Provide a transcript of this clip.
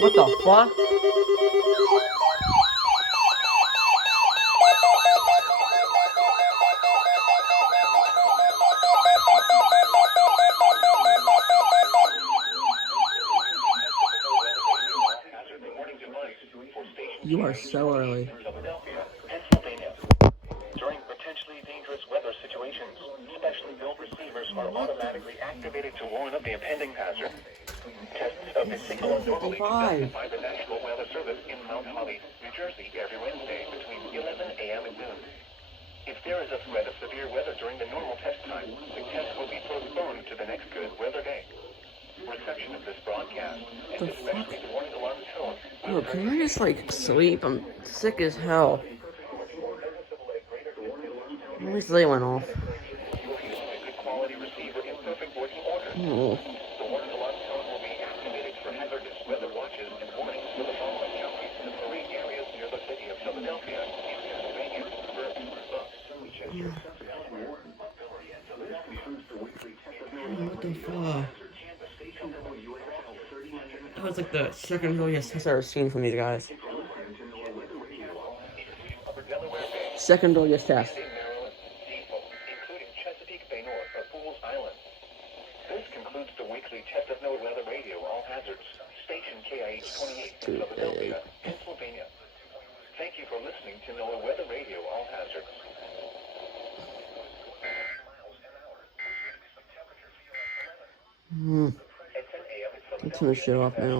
What the fuck? You are so early. Pennsylvania. During potentially dangerous weather situations, specially built receivers are automatically activated to warn of the impending hazard. Tests of this signal are normally conducted by the National Weather Service in Mount Holly, New Jersey, every Wednesday between 11 a.m. and noon. If there is a threat of severe weather during the normal test time, the test will be postponed to the next good weather day. Reception of this broadcast, and especially the warning alarm tone, Bro, can I just like sleep? I'm sick as hell. At least they went off. good quality receiver in perfect working order. Oh. The warning alarm tone will be activated for hazardous weather watches and warnings for the following counties and three areas near the city of Philadelphia, Pennsylvania. What the fuck? That was like the second earliest test I've ever seen from these guys. Second earliest test. Including Chesapeake Bay North of Fools Island. This concludes the weekly test of NOAA Weather Radio All Hazards, station KIH 28 in Philadelphia, Pennsylvania. Thank you for listening to NOAA Weather Radio All Hazards. Let's turn the shit off now.